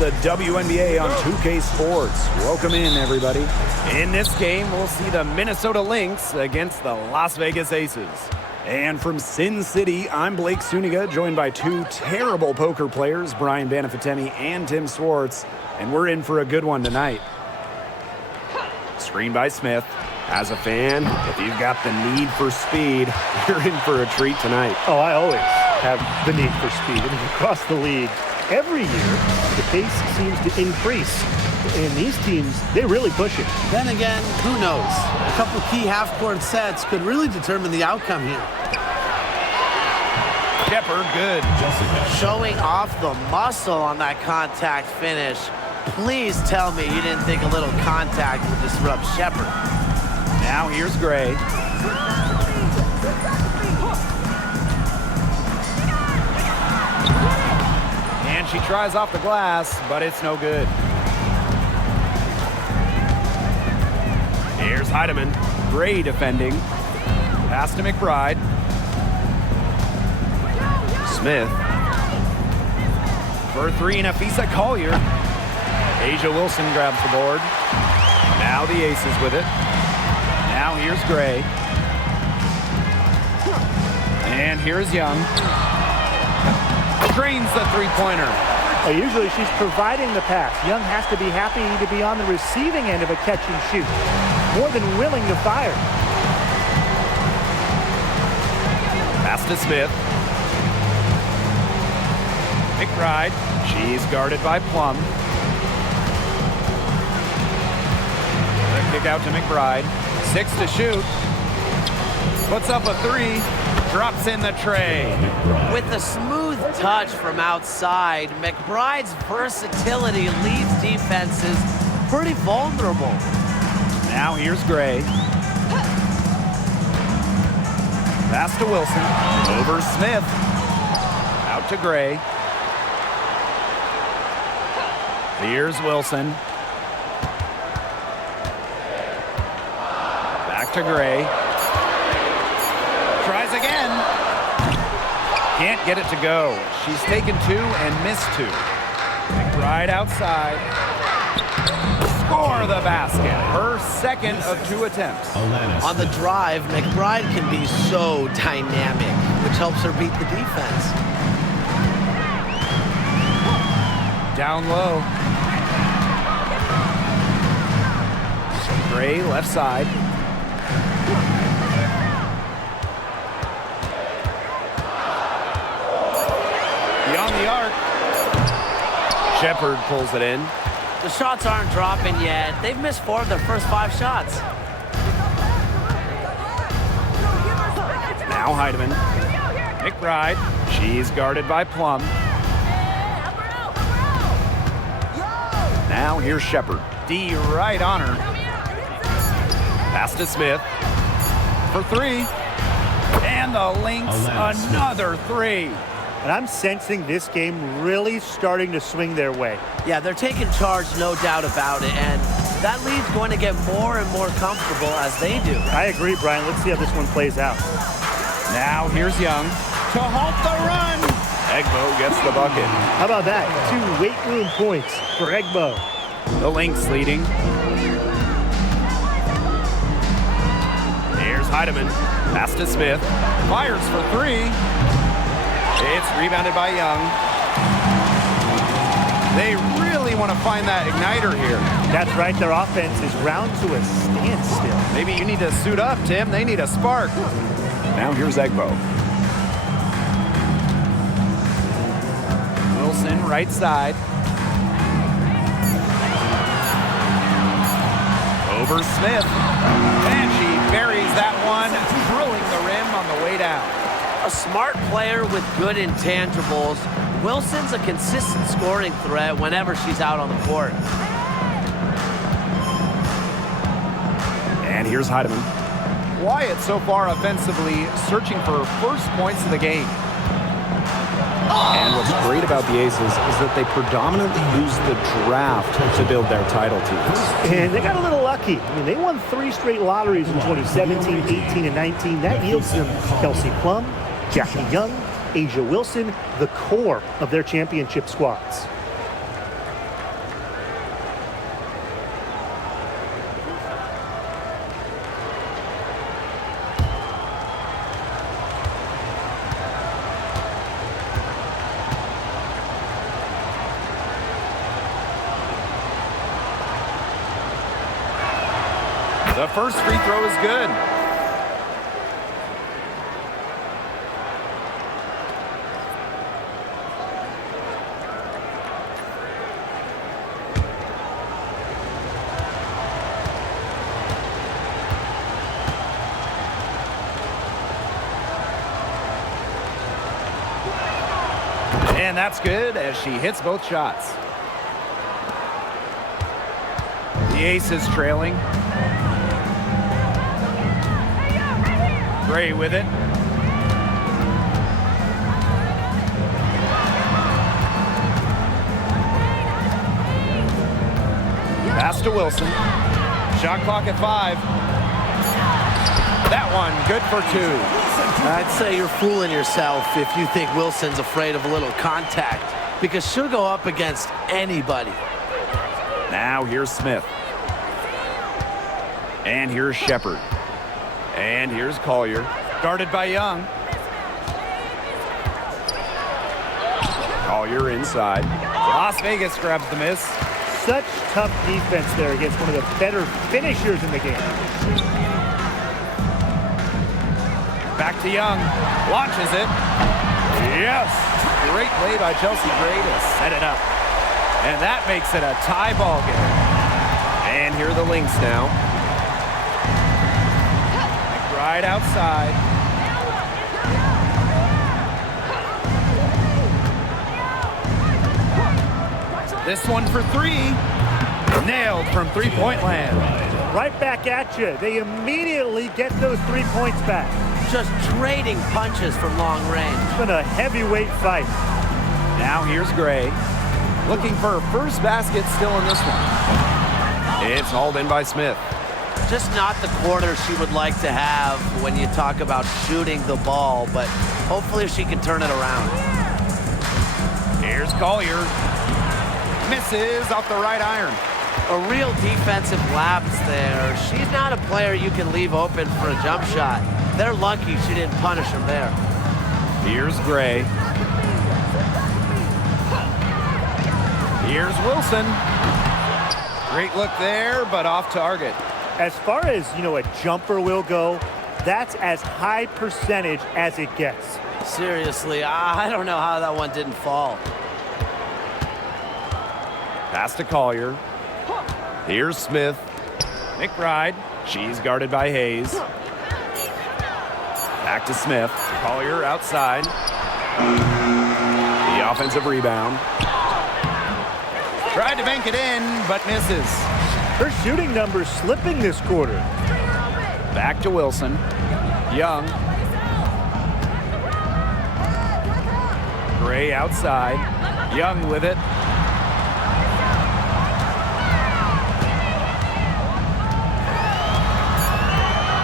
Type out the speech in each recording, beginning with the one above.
the WNBA on 2K Sports. Welcome in, everybody. In this game, we'll see the Minnesota Lynx against the Las Vegas Aces. And from Sin City, I'm Blake Suniga, joined by two terrible poker players, Brian Banafitemi and Tim Swartz. And we're in for a good one tonight. Screen by Smith. As a fan, if you've got the need for speed, you're in for a treat tonight. Oh, I always have the need for speed. I mean, across the league, every year, the pace seems to increase. And these teams, they really push it. Then again, who knows? A couple key half-court sets could really determine the outcome here. Shepard, good. Showing off the muscle on that contact finish. Please tell me you didn't think a little contact would disrupt Shepard. Now here's Gray. And she tries off the glass, but it's no good. Here's Heidemann. Gray defending. Pass to McBride. Smith. For three, Nafisa Collier. Asia Wilson grabs the board. Now the Aces with it. Now here's Gray. And here's Young. Drains the three-pointer. Usually she's providing the pass. Young has to be happy to be on the receiving end of a catch and shoot. More than willing to fire. Pass to Smith. McBride. She's guarded by Plum. The kick out to McBride. 6 to shoot. Puts up a three. Drops in the tray. With a smooth touch from outside, McBride's versatility leaves defenses pretty vulnerable. Now here's Gray. Pass to Wilson. Over Smith. Out to Gray. Here's Wilson. Back to Gray. Tries again. Can't get it to go. She's taken two and missed two. McBride outside. Score the basket. Her second of two attempts. On the drive, McBride can be so dynamic, which helps her beat the defense. Down low. Gray left side. Beyond the arc. Shepard pulls it in. The shots aren't dropping yet. They've missed 4 of their first 5 shots. Now Heidemann. McBride. She's guarded by Plum. Now here's Shepard. D right on her. Pass to Smith. For three. And the Lynx, another three. And I'm sensing this game really starting to swing their way. Yeah, they're taking charge, no doubt about it. And that lead's going to get more and more comfortable as they do. I agree, Brian. Let's see how this one plays out. Now here's Young to halt the run. Egbo gets the bucket. How about that? 2 weight room points for Egbo. The Lynx leading. Here's Heidemann. Pass to Smith. Fires for three. It's rebounded by Young. They really want to find that igniter here. That's right. Their offense is round to a standstill. Maybe you need to suit up, Tim. They need a spark. Now here's Egbo. Wilson, right side. Over Smith. And she buries that one, drilling the rim on the way down. A smart player with good intangibles. Wilson's a consistent scoring threat whenever she's out on the court. And here's Heidemann. Wyatt so far offensively searching for first points of the game. And what's great about the Aces is that they predominantly use the draft to build their title teams. And they got a little lucky. I mean, they won 3 straight lotteries in 2017, 18, and 19. That yields them Kelsey Plum, Jackie Young, Asia Wilson, the core of their championship squads. The first free throw is good. And that's good as she hits both shots. The Aces trailing. Gray with it. Pass to Wilson. Shot clock at 5. That one good for 2. I'd say you're fooling yourself if you think Wilson's afraid of a little contact, because she'll go up against anybody. Now here's Smith. And here's Shepard. And here's Collier. Guarded by Young. Collier inside. Las Vegas grabs the miss. Such tough defense there against one of the better finishers in the game. Back to Young. Launches it. Yes! Great play by Chelsea Gray to set it up. And that makes it a tie ball game. And here are the Lynx now. Right outside. This one for 3. Nailed from three-point land. Right back at you. They immediately get those 3 points back. Just trading punches from long range. It's been a heavyweight fight. Now here's Gray. Looking for her first basket still in this one. It's hauled in by Smith. Just not the quarter she would like to have when you talk about shooting the ball, but hopefully she can turn it around. Here's Collier. Misses off the right iron. A real defensive lapse there. She's not a player you can leave open for a jump shot. They're lucky she didn't punish him there. Here's Gray. Here's Wilson. Great look there, but off target. As far as, a jumper will go, that's as high percentage as it gets. Seriously, I don't know how that one didn't fall. Pass to Collier. Here's Smith. McBride. She's guarded by Hayes. Back to Smith. Collier outside. The offensive rebound. Tried to bank it in, but misses. Her shooting numbers slipping this quarter. Back to Wilson. Young. Gray outside. Young with it.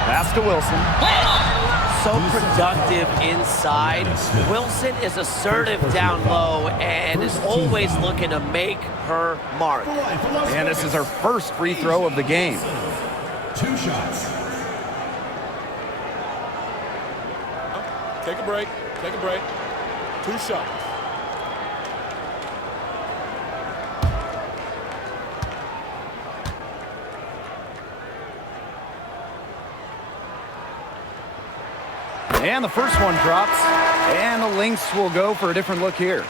Pass to Wilson. So productive inside. Wilson is assertive down low and is always looking to make her mark. And this is her first free throw of the game. 2 shots. Take a break. Take a break. 2 shots. And the first one drops, and the Lynx will go for a different look here.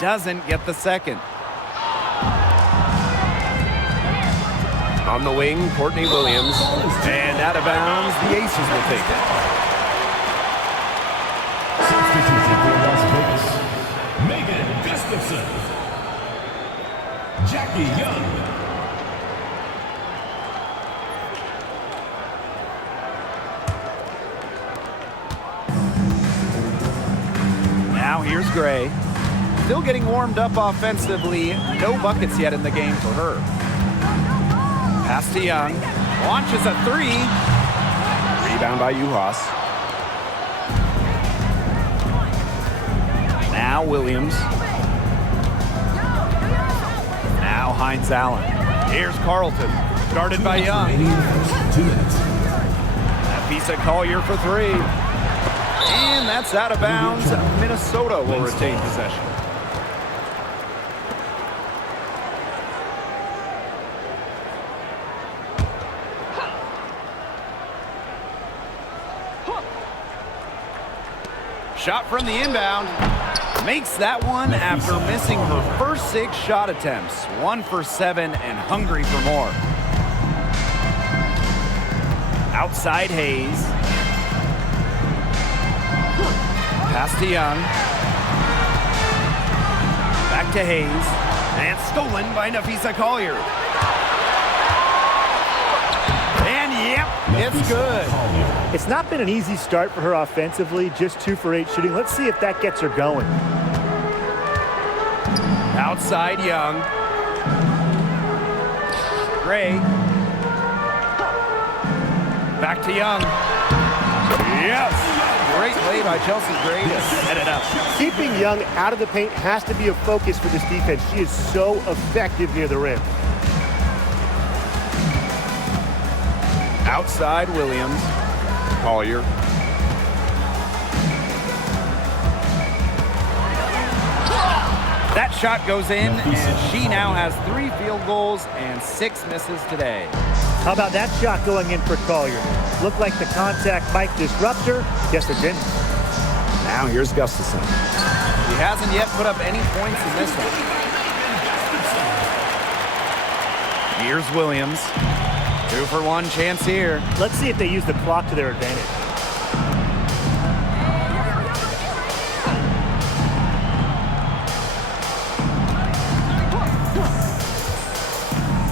Doesn't get the second. On the wing, Courtney Williams. And out of bounds, the Aces will take it. Substituting for Las Vegas, Megan Gustafson. Jackie Young. Now here's Gray. Still getting warmed up offensively. No buckets yet in the game for her. Pass to Young. Launches a 3. Rebound by Uhas. Now Williams. Now Hines Allen. Here's Carlton, guarded by Young. That piece of Collier for three. And that's out of bounds. Minnesota will retain possession. Shot from the inbound. Makes that one after missing her first 6 shot attempts. 1 for 7 and hungry for more. Outside Hayes. Pass to Young. Back to Hayes. And stolen by Napheesa Collier. And yep, it's good. It's not been an easy start for her offensively, just 2 for 8 shooting. Let's see if that gets her going. Outside Young. Gray. Back to Young. Yes! Great play by Chelsea Gray to set it up. Keeping Young out of the paint has to be a focus for this defense. She is so effective near the rim. Outside Williams. Collier. That shot goes in, and she now has 3 field goals and 6 misses today. How about that shot going in for Collier? Looked like the contact might disrupt her. Guess it didn't. Now here's Gustafson. He hasn't yet put up any points in this one. Here's Williams. 2 for 1 chance here. Let's see if they use the clock to their advantage.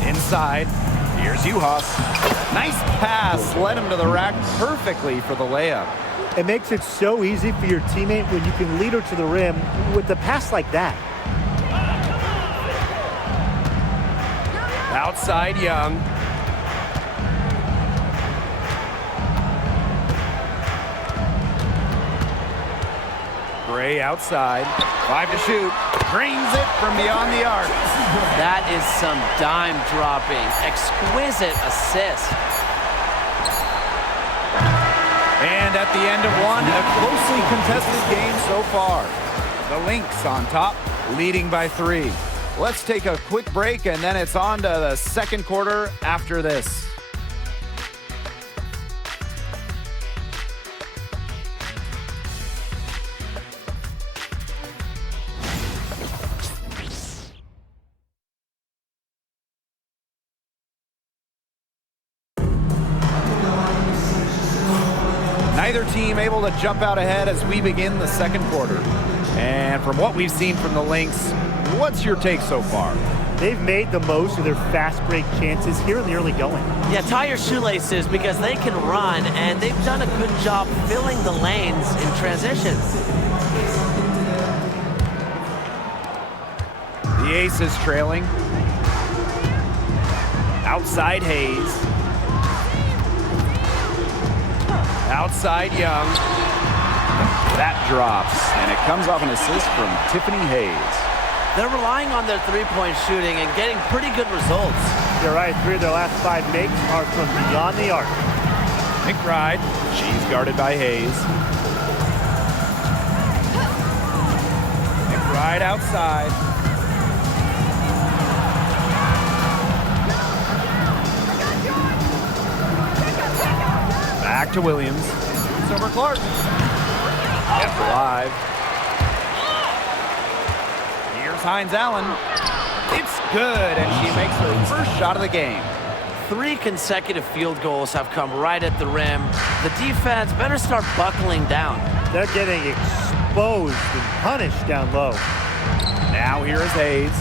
Inside. Here's Uhas. Nice pass. Led him to the rack perfectly for the layup. It makes it so easy for your teammate when you can lead her to the rim with a pass like that. Outside Young. Gray outside. 5 to shoot. Drains it from beyond the arc. That is some dime dropping. Exquisite assist. And at the end of one, a closely contested game so far. The Lynx on top, leading by 3. Let's take a quick break, and then it's on to the second quarter after this. Neither team able to jump out ahead as we begin the second quarter. And from what we've seen from the Lynx, what's your take so far? They've made the most of their fast break chances here in the early going. Yeah, tie your shoelaces because they can run, and they've done a good job filling the lanes in transition. The Aces trailing. Outside Hayes. Outside Young. That drops, and it comes off an assist from Tiffany Hayes. They're relying on their three-point shooting and getting pretty good results. You're right, 3 of their last 5 makes are from beyond the arc. McBride, she's guarded by Hayes. McBride outside. Back to Williams. It's over Clark. Kept alive. Here's Hines Allen. It's good, and she makes her first shot of the game. 3 consecutive field goals have come right at the rim. The defense better start buckling down. They're getting exposed and punished down low. Now here is Hayes.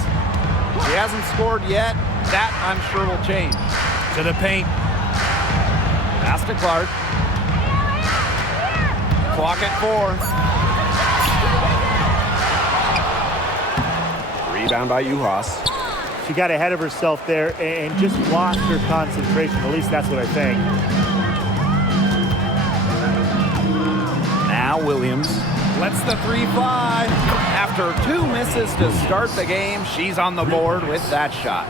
She hasn't scored yet. That, I'm sure, will change. To the paint. Pass to Clark. Clock at 4. Rebound by Uhas. She got ahead of herself there and just lost her concentration. At least that's what I think. Now Williams. Lets the three fly. After 2 misses to start the game, she's on the board with that shot.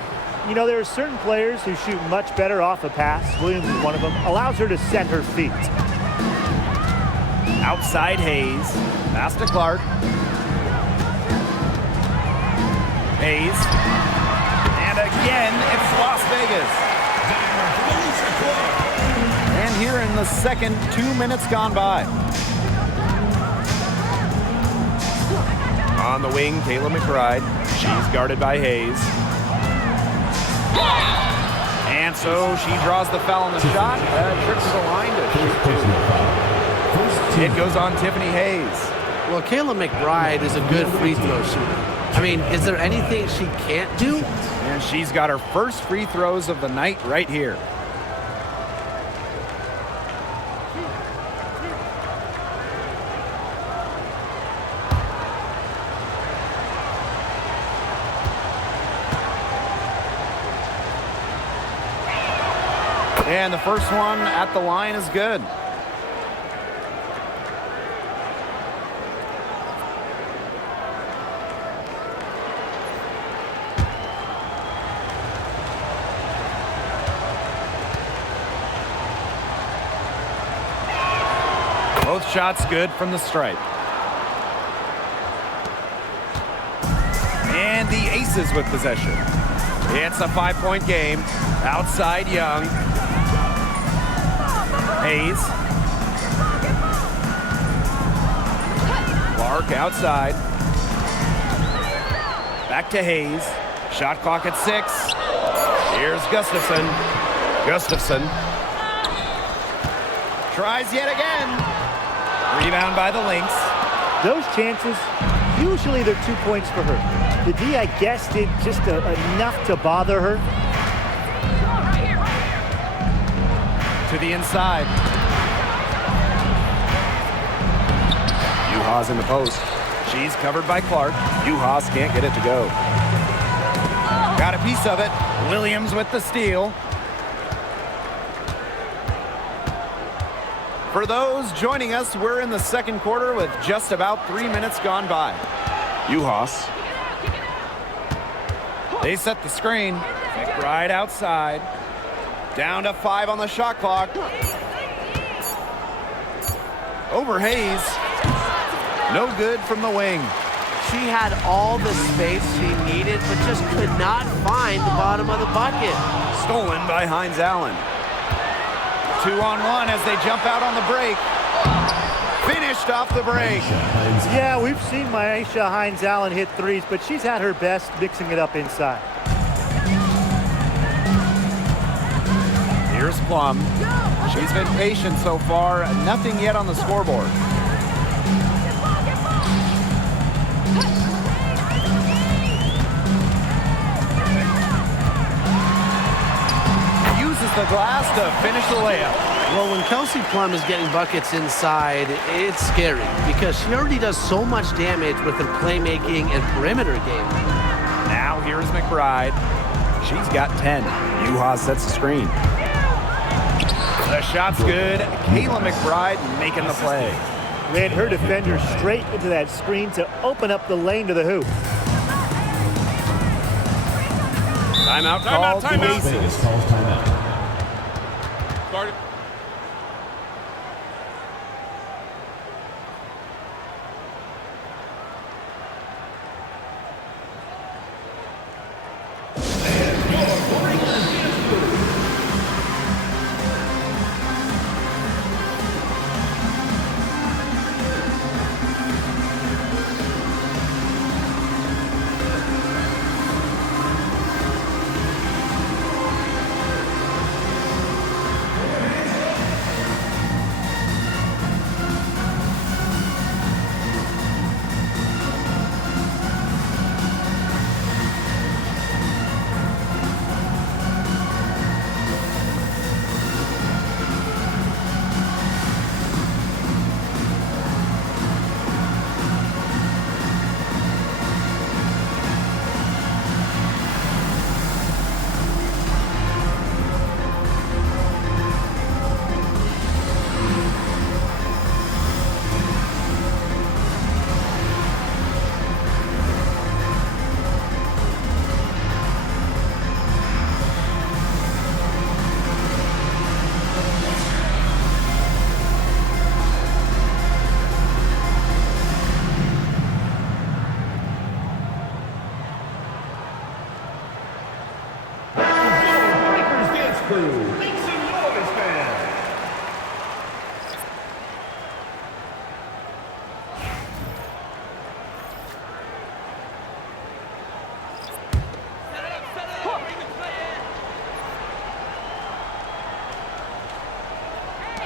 You know, there are certain players who shoot much better off a pass. Williams is one of them. Allows her to set her feet. Outside Hayes. Pass to Clark. Hayes. And again, it's Las Vegas. And here in the second, 2 minutes gone by. On the wing, Kayla McBride. She's guarded by Hayes. And so she draws the foul on the shot. Trips to the line to shoot 2. It goes on Tiffany Hayes. Well, Kayla McBride is a good free throw shooter. I mean, is there anything she can't do? And she's got her first free throws of the night right here. And the first one at the line is good. Both shots good from the stripe. And the Aces with possession. It's a 5-point game. Outside Young. Hayes. Clark outside. Back to Hayes. Shot clock at 6. Here's Gustafson. Gustafson. Tries yet again. Rebound by the Lynx. Those chances, usually they're 2 points for her. The D, I guess, did just enough to bother her. To the inside. Uhas in the post. She's covered by Clark. Uhas can't get it to go. Got a piece of it. Williams with the steal. For those joining us, we're in the second quarter with just about 3 minutes gone by. Uhas. They set the screen. McBride outside. Down to 5 on the shot clock. Over Hayes. No good from the wing. She had all the space she needed, but just could not find the bottom of the bucket. Stolen by Hines Allen. 2-on-1 as they jump out on the break. Finished off the break. Yeah, we've seen Myisha Hines Allen hit threes, but she's had her best mixing it up inside. Here's Plum. She's been patient so far. Nothing yet on the scoreboard. Uses the glass to finish the layup. Well, when Kelsey Plum is getting buckets inside, it's scary because she already does so much damage with her playmaking and perimeter game. Now here's McBride. She's got 10. Uhas sets the screen. The shot's good. Kayla McBride making the play. Ran her defender straight into that screen to open up the lane to the hoop. Timeout called. Timeout. Vegas calls timeout. Start it.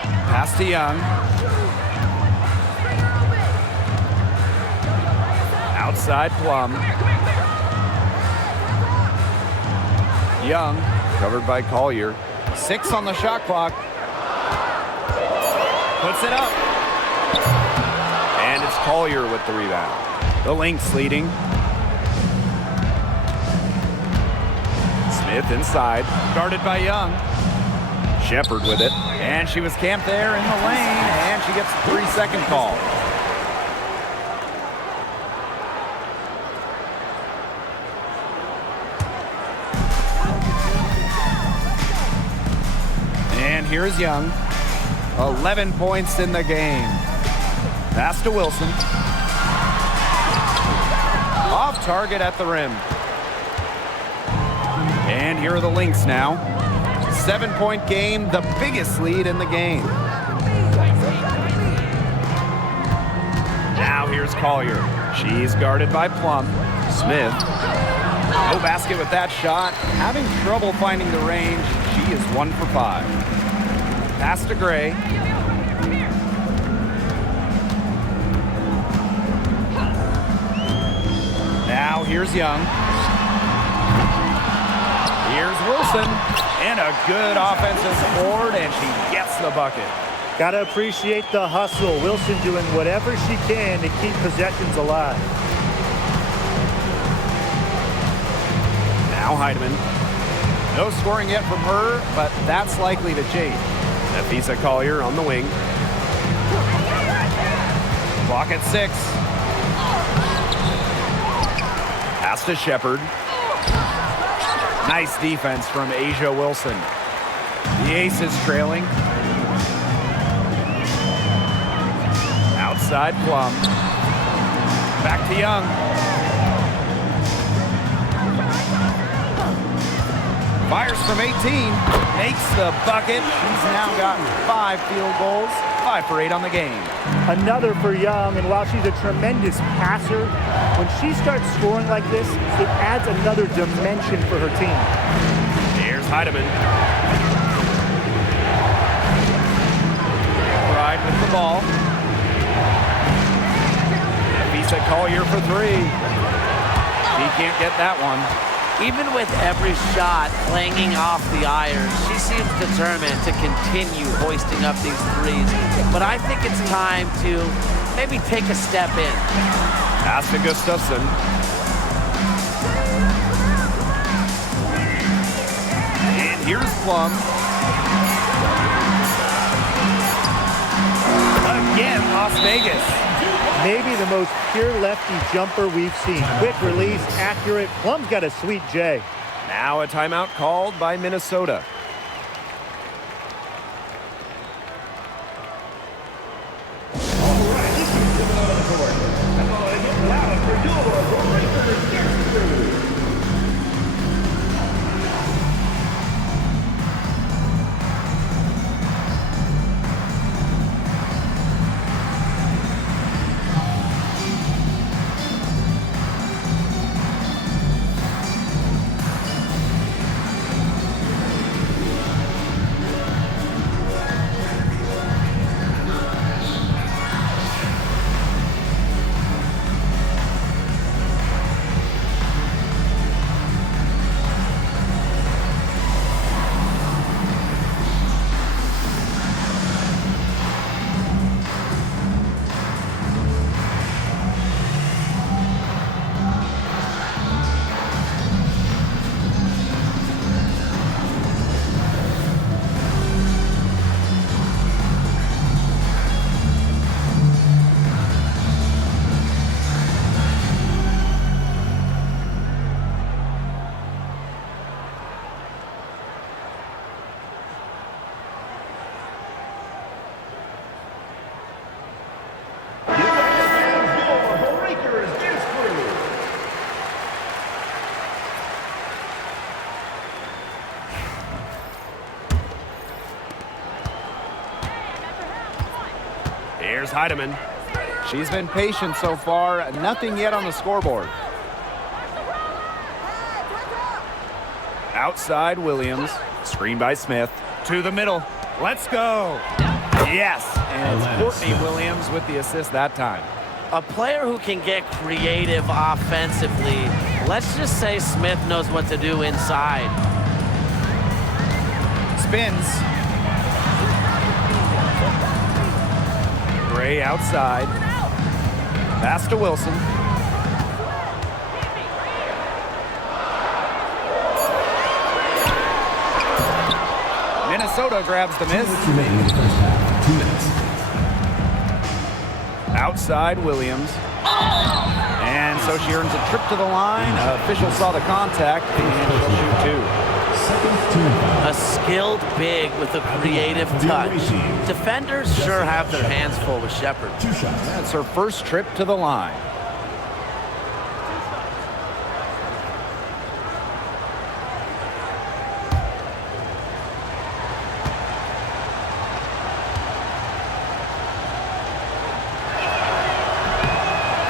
Pass to Young. Outside Plum. Young, covered by Collier. 6 on the shot clock. Puts it up. And it's Collier with the rebound. The Lynx leading. Smith inside, guarded by Young. Shepard with it. And she was camped there in the lane, and she gets a 3-second call. And here's Young. 11 points in the game. Pass to Wilson. Off target at the rim. And here are the Lynx now. 7-point game, the biggest lead in the game. Now here's Collier. She's guarded by Plum. Smith. No basket with that shot. Having trouble finding the range. She is 1 for 5. Pass to Gray. Now here's Young. Here's Wilson. And a good offensive board, and she gets the bucket. Gotta appreciate the hustle. Wilson doing whatever she can to keep possessions alive. Now Heidemann. No scoring yet from her, but that's likely to change. Nafisa Collier on the wing. Clock at 6. Pass to Shepard. Nice defense from Asia Wilson. The Aces trailing. Outside Plum. Back to Young. Fires from 18. Makes the bucket. She's now gotten 5 field goals. 5 for 8 on the game. Another for Young, and while she's a tremendous passer, when she starts scoring like this, it adds another dimension for her team. Here's Heidemann. Pride with the ball. Nafisa Collier for 3. He can't get that one. Even with every shot clanging off the iron, she seems determined to continue hoisting up these threes. But I think it's time to maybe take a step in. Pass to Gustafson. And here's Plum. Again, Las Vegas. Maybe the most pure lefty jumper we've seen. Quick release, accurate. Plum's got a sweet J. Now a timeout called by Minnesota. Here's Heidemann. She's been patient so far. Nothing yet on the scoreboard. Outside Williams. Screen by Smith. To the middle. Let's go. Yes, and it's Courtney Williams with the assist that time. A player who can get creative offensively. Let's just say Smith knows what to do inside. Spins. Gray outside. Pass to Wilson. Minnesota grabs the miss. Remaining in the first half. 2 minutes. Outside Williams. And so she earns a trip to the line. Official saw the contact and she'll shoot two. Second team foul. A skilled big with a creative touch. Defenders sure have their hands full with Shepard. 2 shots. That's her first trip to the line.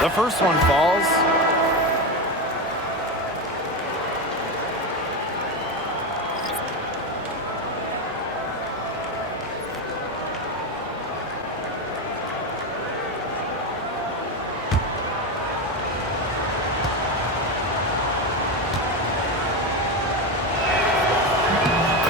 The first one falls.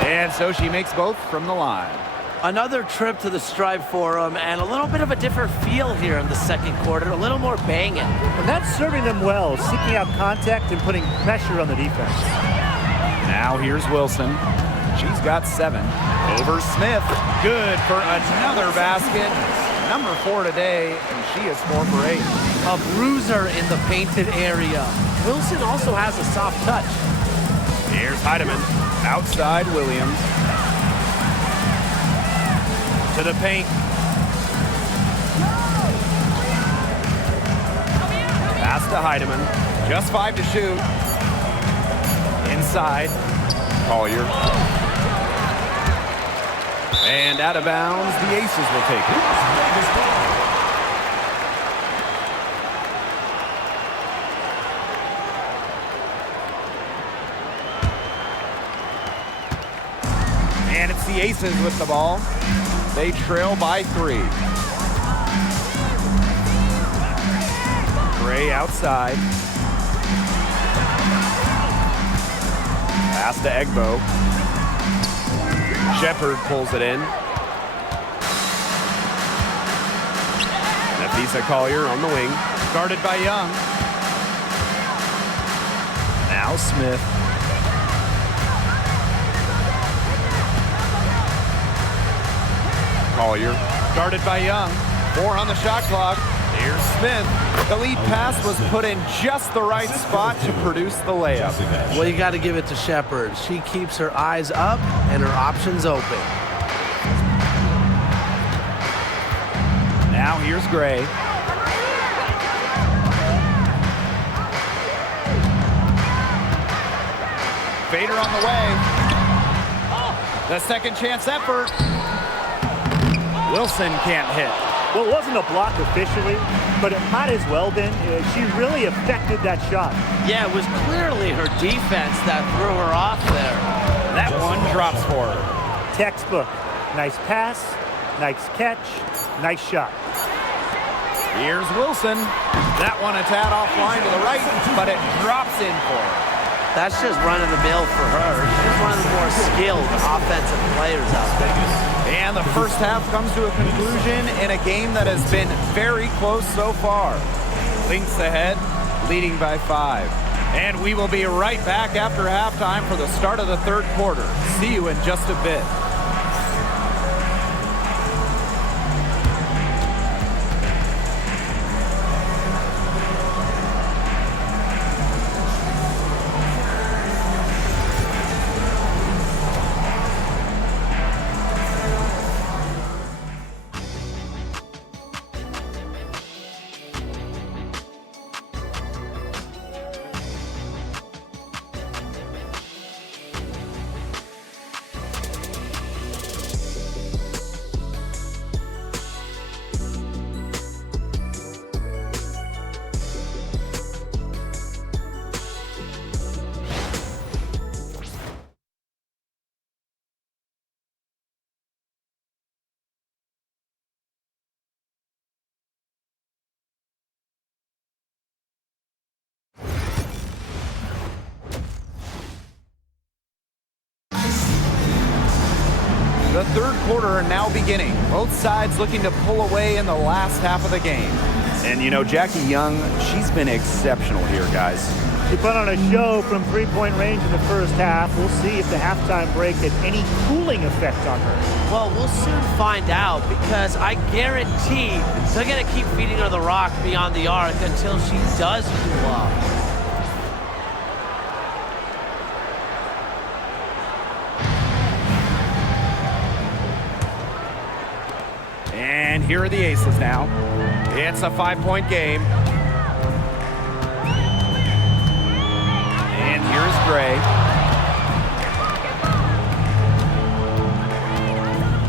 And so she makes both from the line. Another trip to the Stripe Forum and a little bit of a different feel here in the second quarter, a little more banging. And that's serving them well, seeking out contact and putting pressure on the defense. Now here's Wilson. She's got 7. Over Smith. Good for another basket. Number 4 today, and she is 4 for 8. A bruiser in the painted area. Wilson also has a soft touch. Here's Heidemann. Outside Williams. To the paint. Pass to Heidemann. Just 5 to shoot. Inside. Collier. And out of bounds, the Aces will take it. And it's the Aces with the ball. They trail by 3. Gray outside. Pass to Egbo. Shepard pulls it in. Nafisa Collier on the wing. Guarded by Young. Now Smith. Collier, guarded by Young. 4 on the shot clock. Here's Smith. The lead pass was put in just the right spot to produce the layup. Well, you got to give it to Shepard. She keeps her eyes up and her options open. Now here's Gray. Fader on the way. The second chance effort. Wilson can't hit. Well, it wasn't a block officially, but it might as well been. She really affected that shot. Yeah, it was clearly her defense that threw her off there. That one drops for her. Textbook. Nice pass, nice catch, nice shot. Here's Wilson. That one a tad offline to the right, but it drops in for her. That's just running the mill for her. She's one of the more skilled offensive players out there. And the first half comes to a conclusion in a game that has been very close so far. Lynx ahead, leading by 5. And we will be right back after halftime for the start of the third quarter. See you in just a bit. The third quarter now beginning. Both sides looking to pull away in the last half of the game. And you know, Jackie Young, she's been exceptional here, guys. She put on a show from three-point range in the first half. We'll see if the halftime break had any cooling effect on her. Well, we'll soon find out, because I guarantee they're going to keep feeding her the rock beyond the arc until she does cool off. And here are the Aces now. It's a 5-point game. And here's Gray.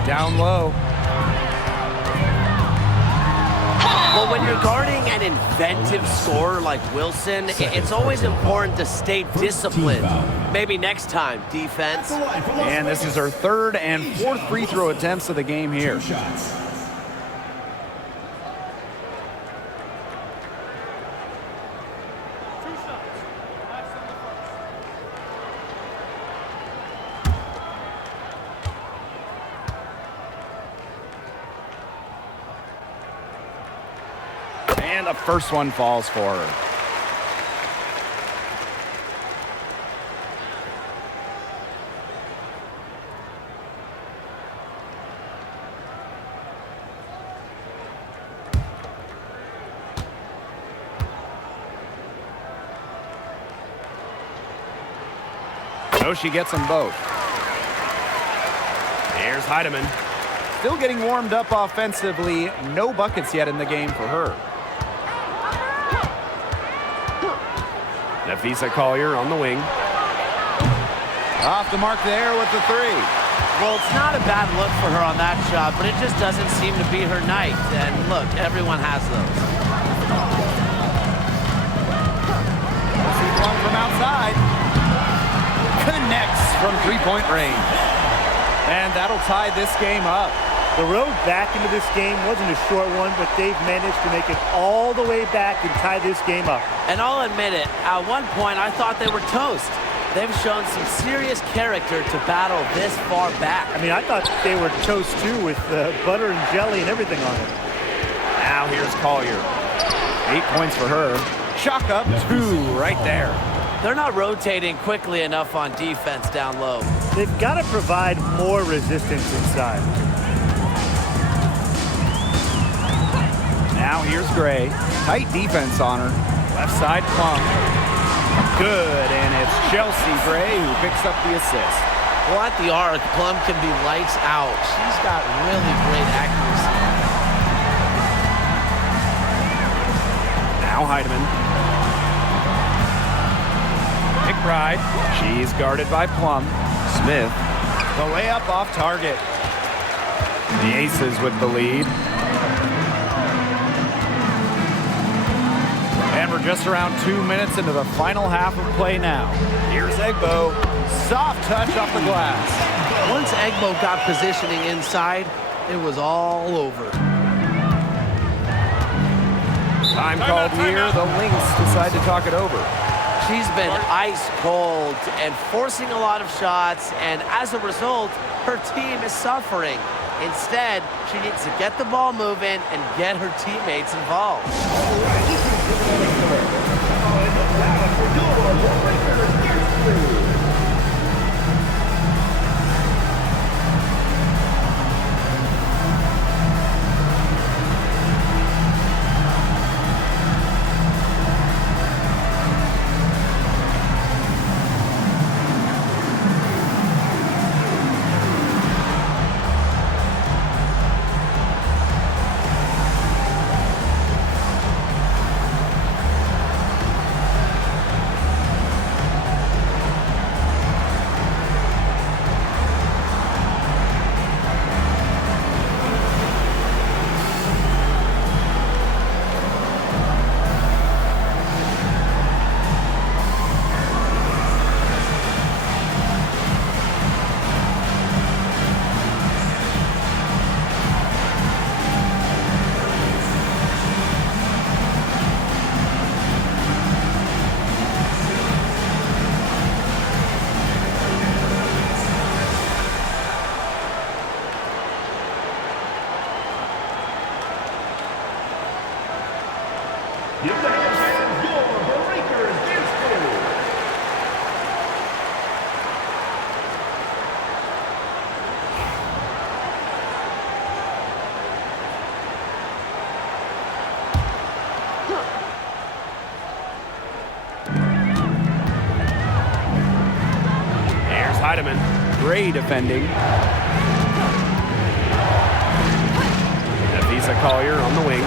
Down low. Well, when you're guarding an inventive scorer like Wilson, it's always important to stay disciplined. Maybe next time, defense. And this is her third and fourth free throw attempts of the game here. And the first one falls for her. So she gets them both. Here's Heidemann. Still getting warmed up offensively. No buckets yet in the game for her. Nafisa Collier on the wing. Off the mark there with the three. Well, it's not a bad look for her on that shot, but it just doesn't seem to be her night. And look, everyone has those. One from outside. Connects from three-point range. And that'll tie this game up. The road back into this game wasn't a short one, but they've managed to make it all the way back and tie this game up. And I'll admit it, at one point I thought they were toast. They've shown some serious character to battle this far back. I mean, I thought they were toast too, with butter and jelly and everything on it. Now here's Collier. 8 points for her. Chalk up 2 right there. They're not rotating quickly enough on defense down low. They've got to provide more resistance inside. Now here's Gray. Tight defense on her. Left side Plum. Good, and it's Chelsea Gray who picks up the assist. Well, at the arc, Plum can be lights out. She's got really great accuracy. Now Heidemann. McBride. She's guarded by Plum. Smith. The layup off target. The Aces with the lead. And we're just around 2 minutes into the final half of play now. Here's Egbo. Soft touch off the glass. Once Egbo got positioning inside, it was all over. Time called here. The Lynx decide to talk it over. She's been ice cold and forcing a lot of shots, and as a result, her team is suffering. Instead, she needs to get the ball moving and get her teammates involved. Here's Heidemann. Great defending. Nafisa Collier on the wing.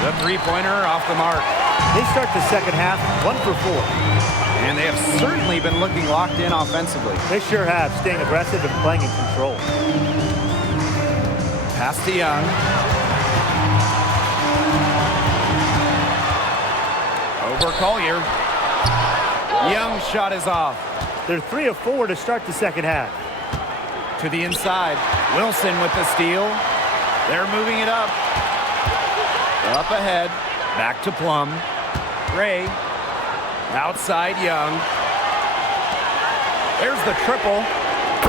The three-pointer off the mark. They start the second half 1 for 4. And they have certainly been looking locked in offensively. They sure have, staying aggressive and playing in control. Pass to Young. Over Collier. Young's shot is off. They're 3 of 4 to start the second half. To the inside. Wilson with the steal. They're moving it up. Up ahead. Back to Plum. Ray. Outside Young. There's the triple.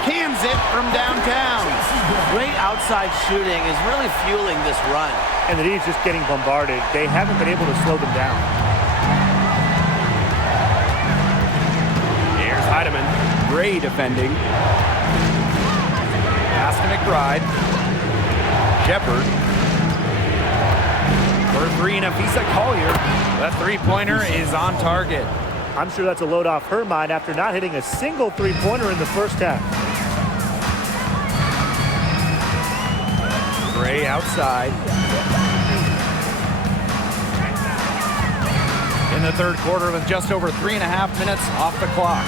Cans it from downtown. Great outside shooting is really fueling this run. And the D's just getting bombarded. They haven't been able to slow them down. Here's Heidemann. Great defending. Pass to McBride. Shepard. For three, Nafisa Collier. The three-pointer is on target. I'm sure that's a load off her mind after not hitting a single three-pointer in the first half. Gray outside. In the third quarter with just over 3.5 minutes off the clock.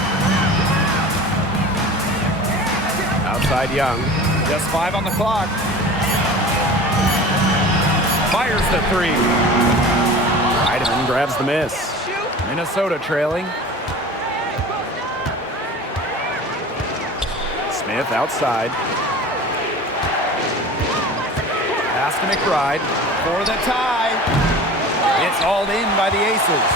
Outside Young. Just 5 on the clock. Fires the three. Heidemann grabs the miss. Minnesota trailing. Smith outside. Pass to McBride for the tie. It's hauled in by the Aces.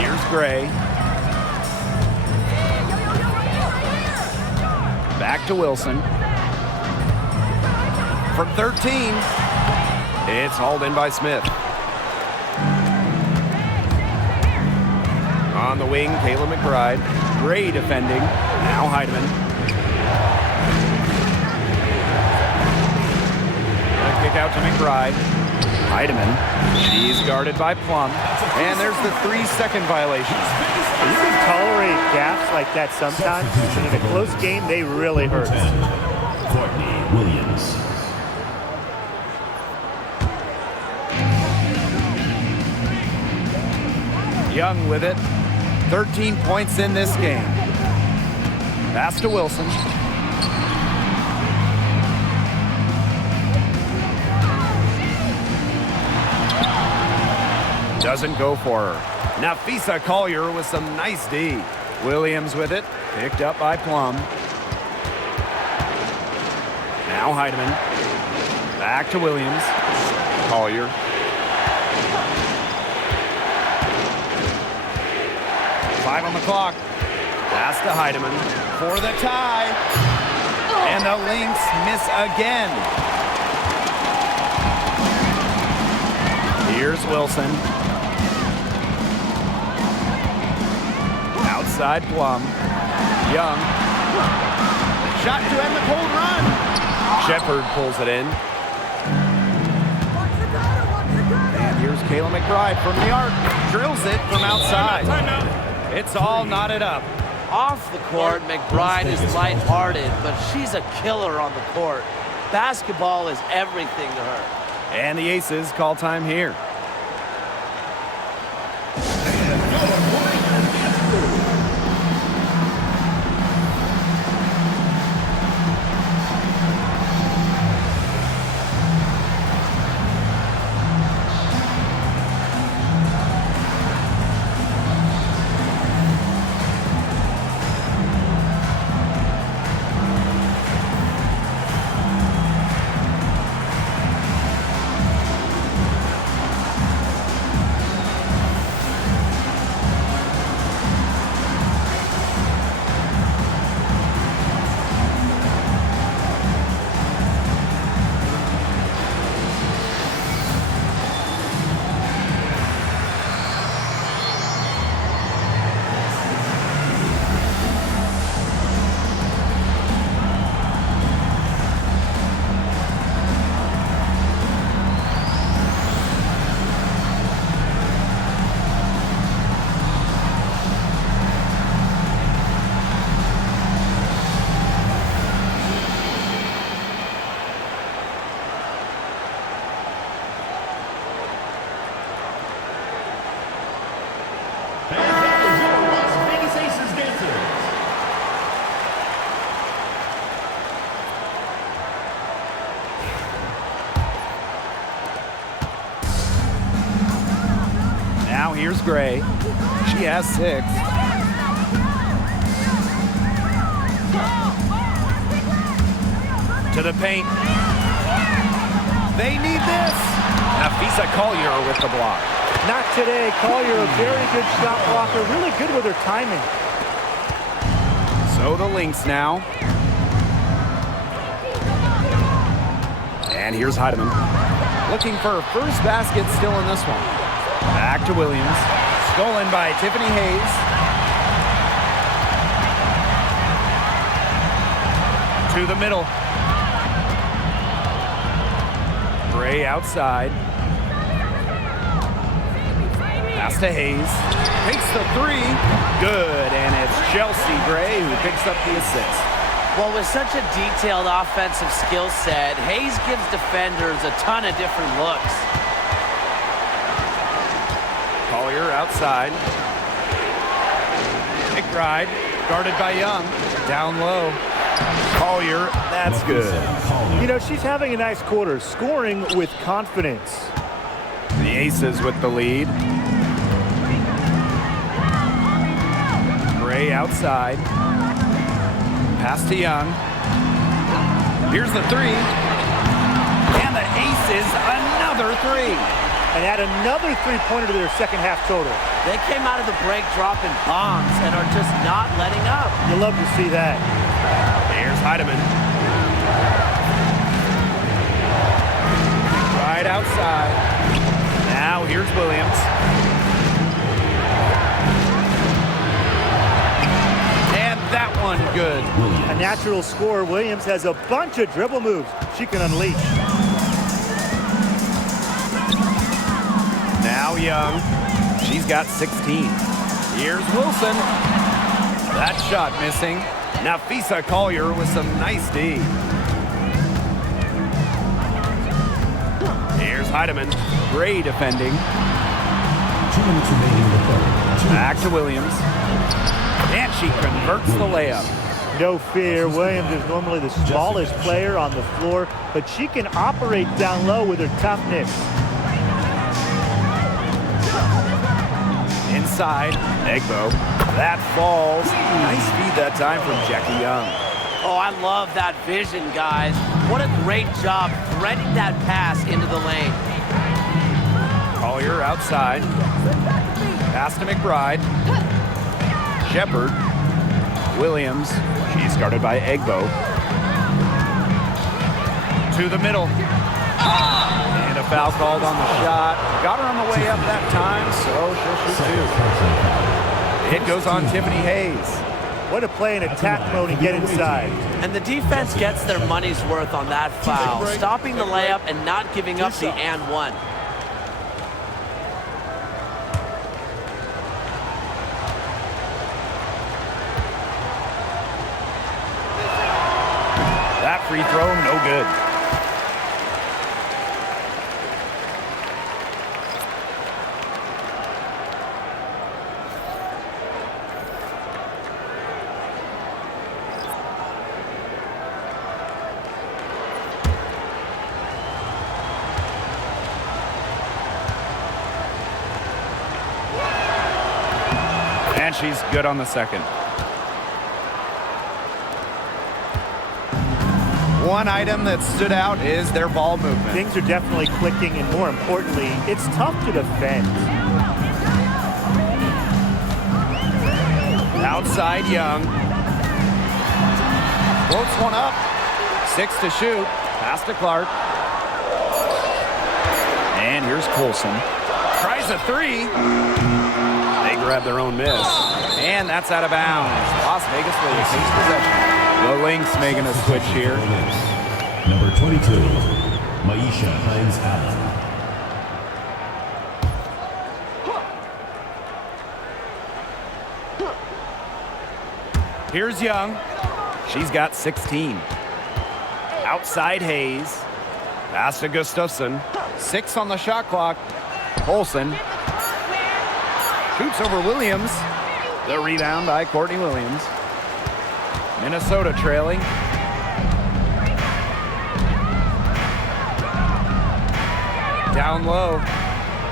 Here's Gray. Back to Wilson. From 13. It's hauled in by Smith. On the wing, Kayla McBride. Gray defending. Now Heidemann. A kick out to McBride. Heidemann. She's guarded by Plum. And there's the 3-second violation. You can tolerate gaps like that sometimes, but in a close game, they really hurt. Courtney Williams. Young with it. 13 points in this game. Pass to Wilson. Doesn't go for her. Nafisa Collier with some nice D. Williams with it. Picked up by Plum. Now Heidemann. Back to Williams. Collier. Five on the clock. Pass to Heidemann for the tie. And the Lynx miss again. Here's Wilson. Outside Plum. Young. Shot to end the cold run. Shepard pulls it in. And here's Kayla McBride from the arc. Drills it from outside. It's all knotted up. Off the court, McBride is lighthearted, but she's a killer on the court. Basketball is everything to her. And the Aces call time here. here's Gray. She has 6. To the paint. They need this. Nafisa Collier with the block. Not today. Collier, a very good shot blocker. Really good with her timing. So the Lynx now. And here's Heidemann. Looking for her first basket still in this one. Back to Williams. Stolen by Tiffany Hayes. To the middle. Gray outside. Pass to Hayes. Takes the 3. Good, and it's Chelsea Gray who picks up the assist. Well, with such a detailed offensive skill set, Hayes gives defenders a ton of different looks. Collier outside. McBride, guarded by Young. Down low. Collier, that's good. You know, she's having a nice quarter, scoring with confidence. The Aces with the lead. Gray outside. Pass to Young. Here's the 3. And the Aces, another 3. And add another three-pointer to their second half total. They came out of the break dropping bombs and are just not letting up. You love to see that. Here's Heidemann. Right outside. Now here's Williams. And that one good. A natural scorer, Williams has a bunch of dribble moves she can unleash. Now Young. She's got 16. Here's Wilson. That shot missing. Nafisa Collier with some nice D. Here's Heidemann. Gray defending. 2 minutes remaining in the third. Back to Williams. And she converts the layup. No fear, Williams is normally the smallest player on the floor, but she can operate down low with her toughness. Inside, Egbo. That falls. Nice feed that time from Jackie Young. Oh, I love that vision, guys. What a great job threading that pass into the lane. Collier outside. Pass to McBride. Shepard. Williams. She's guarded by Egbo. To the middle. And a foul called on the shot. Got her on the way up that time, so she'll shoot 2. It goes on Tiffany Hayes. What a play in attack mode and get inside. And the defense gets their money's worth on that foul, stopping the layup and not giving up the and one. That free throw, no good. And she's good on the second. One item that stood out is their ball movement. Things are definitely clicking, and more importantly, it's tough to defend. Outside Young. Floats one up. 6 to shoot. Pass to Clark. And here's Colson. Tries a 3. They grab their own miss. And that's out of bounds. Las Vegas Raiders takes possession. The Lynx making a switch here. Number 22, Maisha Hines-Allen. Here's Young. She's got 16. Outside Hayes. Pass to Gustafson. 6 on the shot clock. Olsen. Shoots over Williams. The rebound by Courtney Williams. Minnesota trailing. Down low.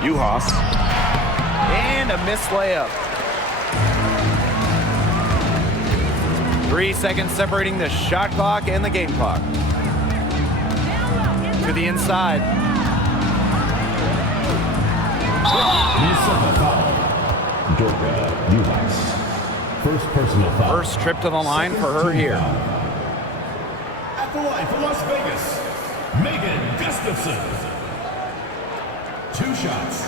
Uhas. And a missed layup. 3 seconds separating the shot clock and the game clock. To the inside. First personal foul. First trip to the line for her here. At the line for Las Vegas, Megan Gustafson. 2 shots.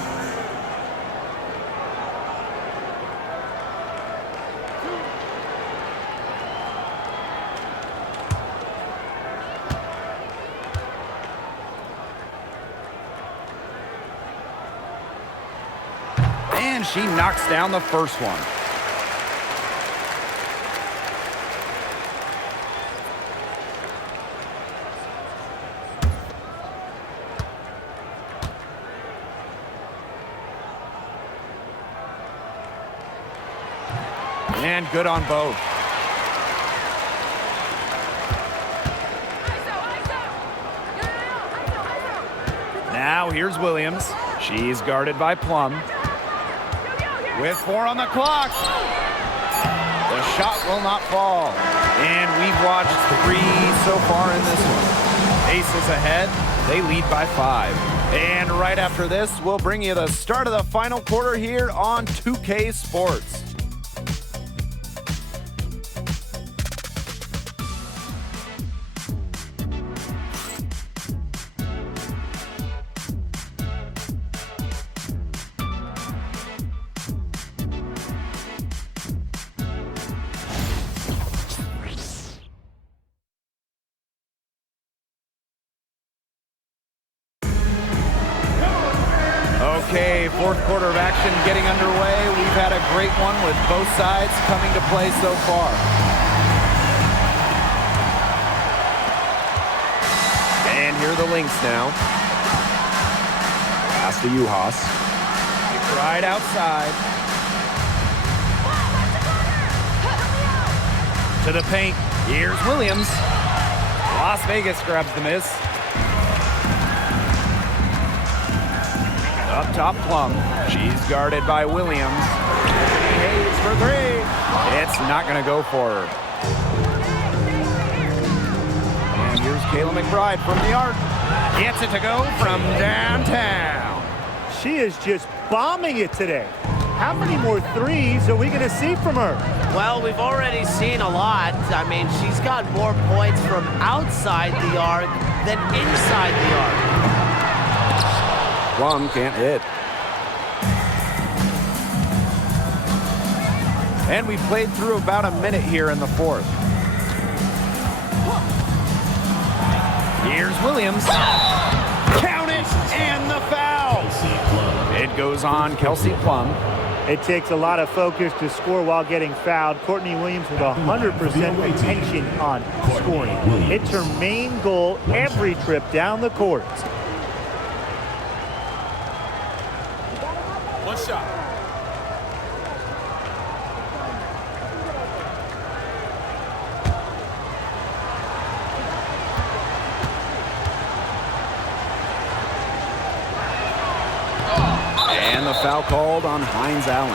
And she knocks down the first one. And good on both. Now here's Williams. She's guarded by Plum. With 4 on the clock. The shot will not fall. And we've watched 3 so far in this one. Aces ahead. They lead by 5. And right after this, we'll bring you the start of the final quarter here on 2K Sports. Okay, fourth quarter of action getting underway. We've had a great one with both sides coming to play so far. And here are the Lynx now. Pass to Uhas. Right outside. To the paint. Here's Williams. Las Vegas grabs the miss. Up top, Plum. She's guarded by Williams. Hayes for 3. It's not going to go for her. And here's Kayla McBride from the arc. Gets it to go from downtown. She is just bombing it today. How many more threes are we going to see from her? Well, we've already seen a lot. I mean, she's got more points from outside the arc than inside the arc. Plum can't hit. And we played through about a minute here in the fourth. Here's Williams. Count it, and the foul. It goes on Kelsey Plum. It takes a lot of focus to score while getting fouled. Courtney Williams with 100% attention on scoring. It's her main goal every trip down the court. One shot. And the foul called on Hines Allen.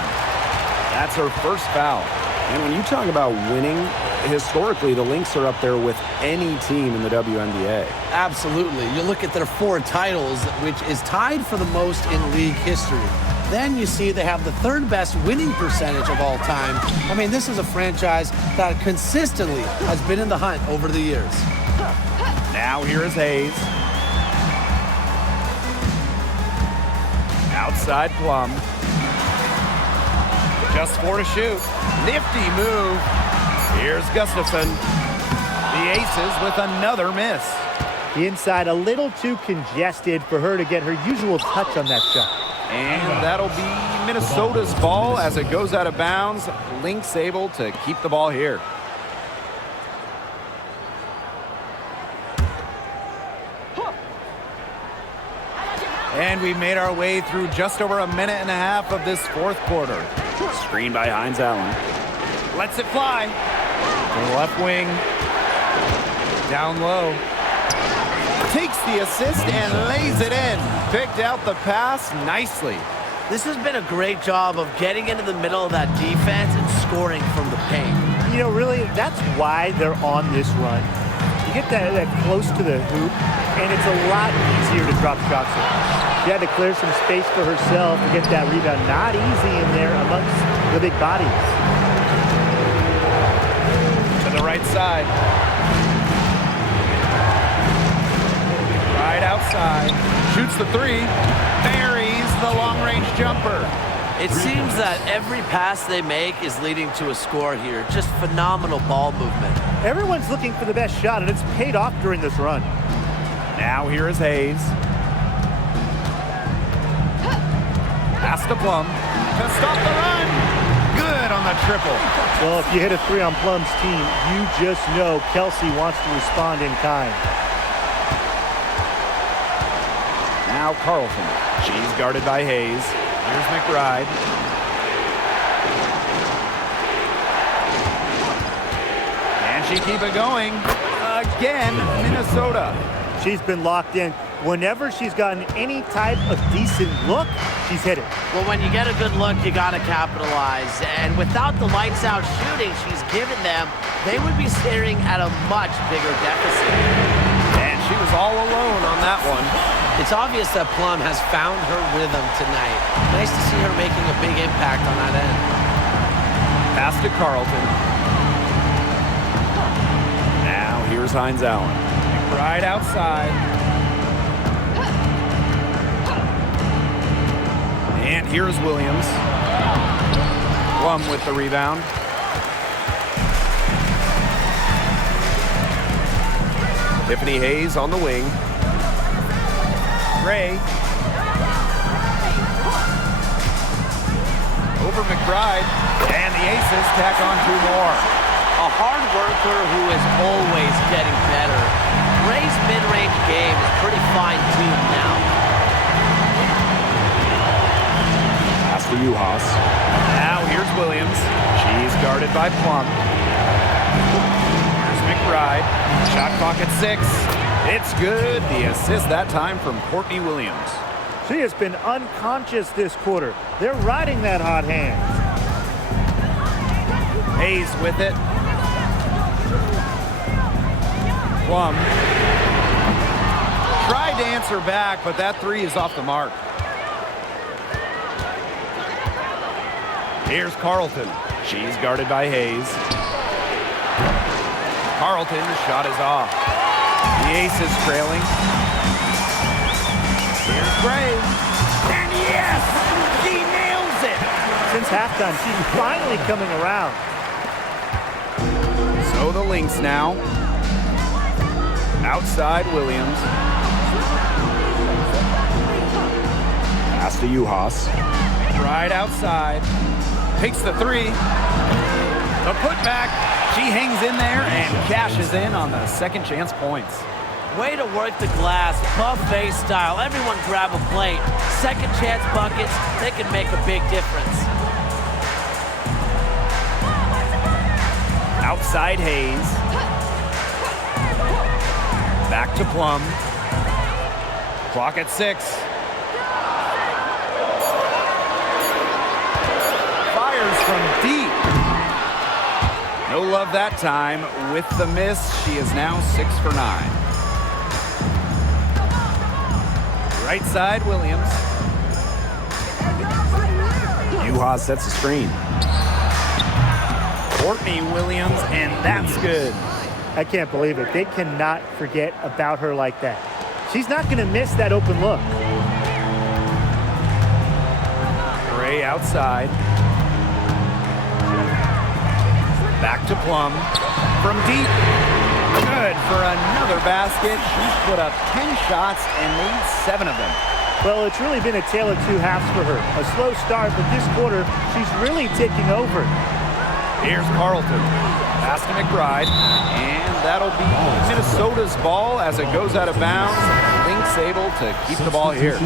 That's her first foul. And when you talk about winning, historically, the Lynx are up there with any team in the WNBA. Absolutely. You look at their 4 titles, which is tied for the most in league history. Then you see they have the 3rd best winning percentage of all time. I mean, this is a franchise that consistently has been in the hunt over the years. Now here is Hayes. Outside Plum. Just 4 to shoot. Nifty move. Here's Gustafson. The Aces with another miss. The inside a little too congested for her to get her usual touch on that shot. And that'll be Minnesota's ball as it goes out of bounds. Lynx able to keep the ball here. And we made our way through just over a minute and a half of this fourth quarter. Screen by Hines Allen. Lets it fly. To the left wing. Down low. Takes the assist and lays it in. Picked out the pass nicely. This has been a great job of getting into the middle of that defense and scoring from the paint. You know, really, that's why they're on this run. You get that close to the hoop, and it's a lot easier to drop shots in. She had to clear some space for herself to get that rebound. Not easy in there amongst the big bodies. To the right side. Right outside. Shoots the three. Buries the long-range jumper. It seems that every pass they make is leading to a score here. Just phenomenal ball movement. Everyone's looking for the best shot, and it's paid off during this run. Now here is Hayes. Pass to Plum to stop the run. Good on the triple. Well, if you hit a three on Plum's team, you just know Kelsey wants to respond in kind. Now Carlton. She's guarded by Hayes. Here's McBride. And she keep it going. Again, Minnesota. She's been locked in. Whenever she's gotten any type of decent look, she's hit it. Well, when you get a good look, you got to capitalize. And without the lights out shooting she's given them, they would be staring at a much bigger deficit. And she was all alone on that one. It's obvious that Plum has found her rhythm tonight. Nice to see her making a big impact on that end. Pass to Carlton. Now here's Hines Allen. Right outside. And here's Williams. Plum with the rebound. Tiffany Hayes on the wing. Gray. Over McBride. And the Aces tack on two more. A hard worker who is always getting better. Gray's mid-range game is pretty fine-tuned now. Pass to Uhas. Now here's Williams. She's guarded by Plum. Here's McBride. Shot clock at 6. It's good. The assist that time from Courtney Williams. She has been unconscious this quarter. They're riding that hot hand. Hayes with it. Plum. Tried to answer back, but that three is off the mark. Here's Carlton. She's guarded by Hayes. Carlton's shot is off. The Aces trailing. Here's Gray. And yes! She nails it! Since halftime, she's finally coming around. So the Lynx now. Outside Williams. Pass to Uhas. Right outside. Takes the three. The putback. She hangs in there and cashes in on the second chance points. Way to work the glass, buffet style. Everyone grab a plate. Second chance buckets, they can make a big difference. Outside Hayes. Back to Plum. Clock at 6. Fires from deep. No love that time. With the miss, she is now 6 for 9. Right side, Williams. Uhas sets the screen. Courtney Williams, and that's good. I can't believe it. They cannot forget about her like that. She's not going to miss that open look. Gray outside. Back to Plum. From deep. Good for another basket. She's put up 10 shots and made 7 of them. Well, it's really been a tale of two halves for her. A slow start, but this quarter, she's really taking over. Here's Carlton. Pass to McBride. And that'll be Minnesota's ball as it goes out of bounds. Lynx able to keep the ball here.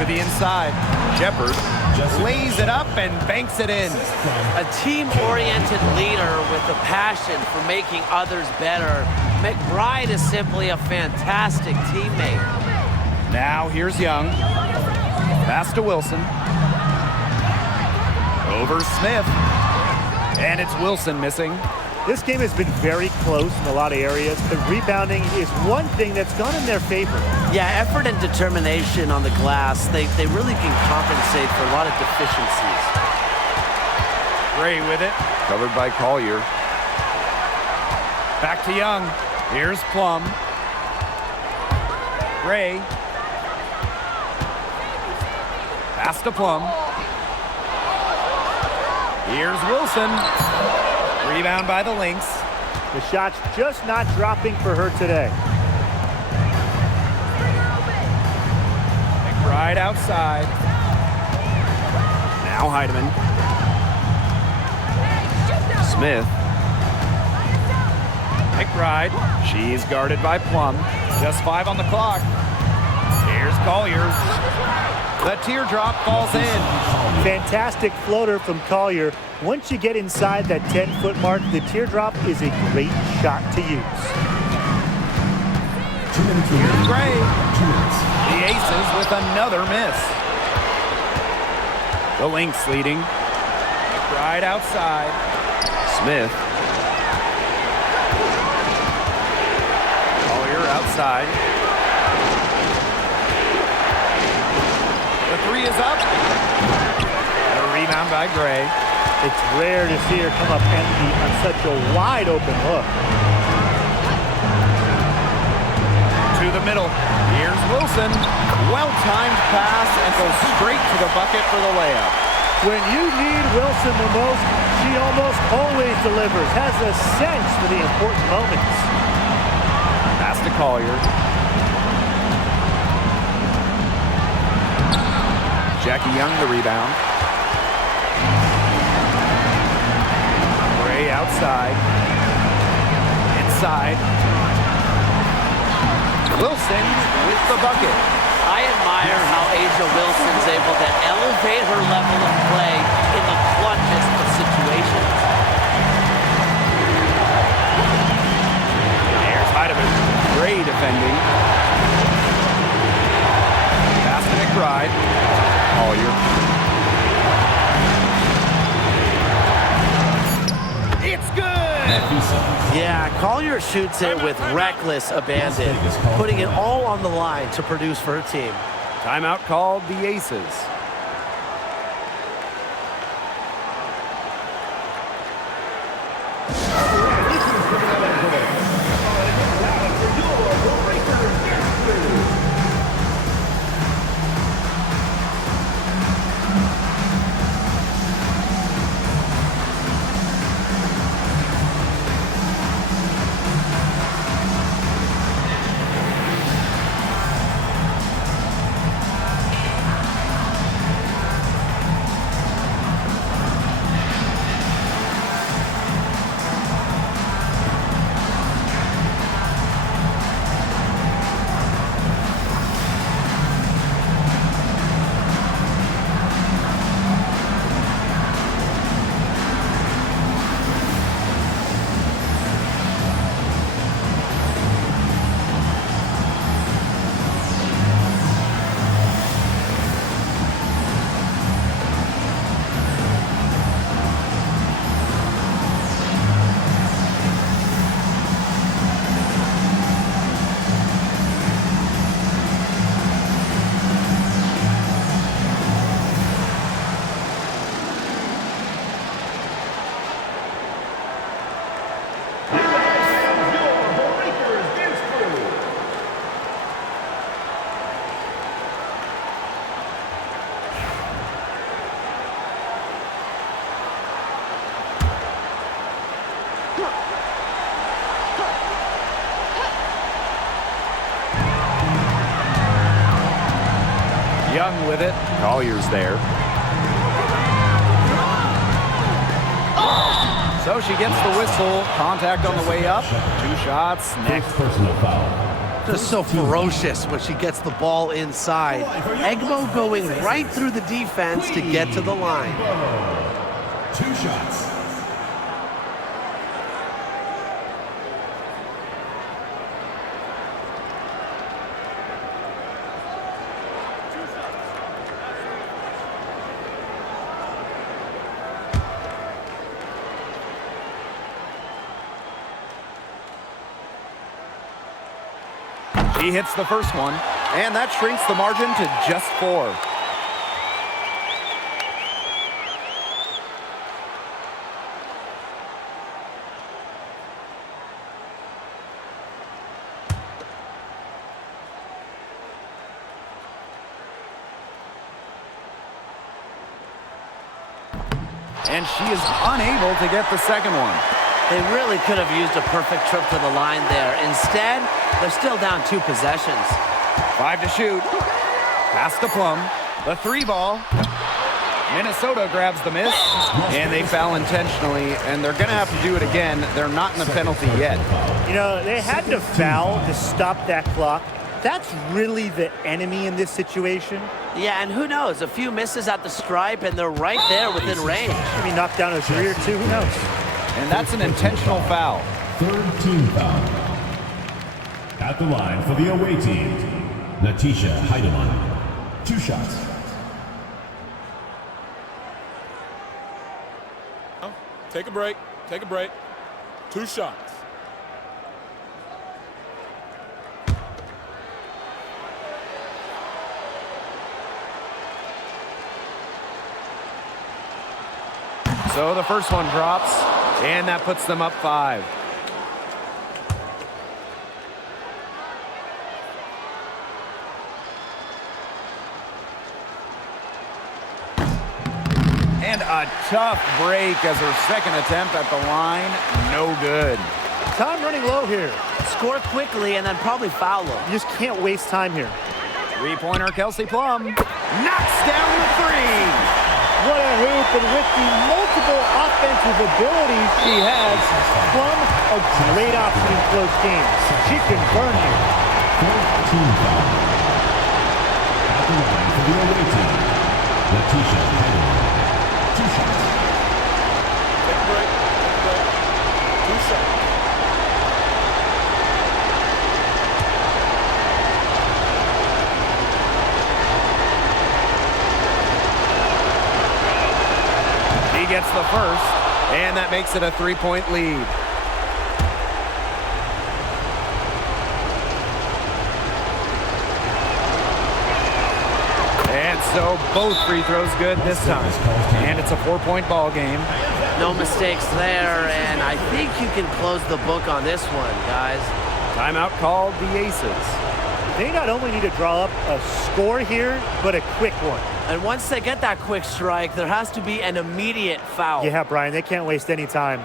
To the inside. Shepard lays it up and banks it in. A team-oriented leader with a passion for making others better. McBride is simply a fantastic teammate. Now here's Young. Pass to Wilson. Over Smith. And it's Wilson missing. This game has been very close in a lot of areas, but rebounding is one thing that's gone in their favor. Yeah, effort and determination on the glass, they really can compensate for a lot of deficiencies. Gray with it. Covered by Collier. Back to Young. Here's Plum. Gray. Pass to Plum. Here's Wilson. Rebound by the Lynx. The shot's just not dropping for her today. McBride outside. Now Heidemann. Smith. McBride. She's guarded by Plum. Just 5 on the clock. Here's Collier. The teardrop falls in. Fantastic floater from Collier. Once you get inside that 10-foot mark, the teardrop is a great shot to use. 2 minutes Here's remaining. Gray. 2 minutes. The Aces with another miss. The Lynx leading. McBride outside. Smith. Collier outside. The 3 is up. A rebound by Gray. It's rare to see her come up empty on such a wide open look. To the middle. Here's Wilson. Well-timed pass and goes straight to the bucket for the layup. When you need Wilson the most, she almost always delivers, has a sense for the important moments. Pass to Collier. Jackie Young the rebound. Gray outside. Inside. Wilson with the bucket. I admire how A'ja Wilson's able to elevate her level of play in the clutchest of situations. There's Heidemann. Gray defending. Pass to McBride. Collier. It's good! Yeah, Collier shoots it with reckless abandon, putting it all on the line to produce for her team. Timeout called the Aces. Young with it. Collier's there. So she gets the whistle. Contact on the way up. 2 shots. Next. Personal foul. just so ferocious when she gets the ball inside. Egbo going right through the defense to get to the line. 2 shots. He hits the first one, and that shrinks the margin to just 4. And she is unable to get the second one. They really could have used a perfect trip to the line there. Instead, they're still down 2 possessions. 5 to shoot. Pass to Plum. The 3 ball. Minnesota grabs the miss, and they foul intentionally, and they're going to have to do it again. They're not in the penalty yet. You know, they had to foul to stop that clock. That's really the enemy in this situation. Yeah, and who knows? A few misses at the stripe, and they're right there within range. Maybe knock down a 3 or 2, who knows? And that's an intentional foul. 3rd team foul. At the line for the away team, Natisha Heidemann. 2 shots. Take a break. Take a break. 2 shots. So the first one drops, and that puts them up 5. And a tough break as her second attempt at the line. No good. Time running low here. Score quickly and then probably foul them. You just can't waste time here. 3-pointer Kelsey Plum knocks down the 3. What a hoop, and with the multiple offensive abilities she has, Plum, a great option in close games. She can burn here. 4th team foul. At the line for the away team, Natisha Heidemann. 2 shots. Take a break. Take a break. 2 shots. He gets the first, and that makes it a 3-point lead. And so both free throws good this time. And it's a 4-point ball game. No mistakes there, and I think you can close the book on this one, guys. Timeout called the Aces. They not only need to draw up a score here, but a quick one. And once they get that quick strike, there has to be an immediate foul. Yeah, Brian, they can't waste any time.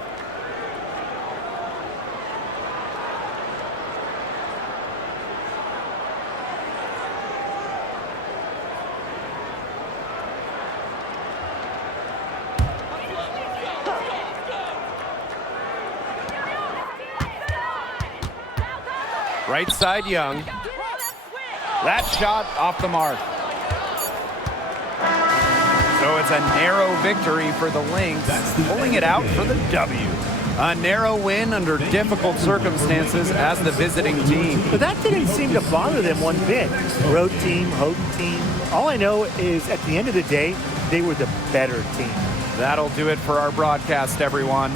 Right side Young. That shot off the mark. So it's a narrow victory for the Lynx, pulling it out for the W. A narrow win under difficult circumstances as the visiting team. But that didn't seem to bother them one bit. Road team, home team. All I know is at the end of the day, they were the better team. That'll do it for our broadcast, everyone.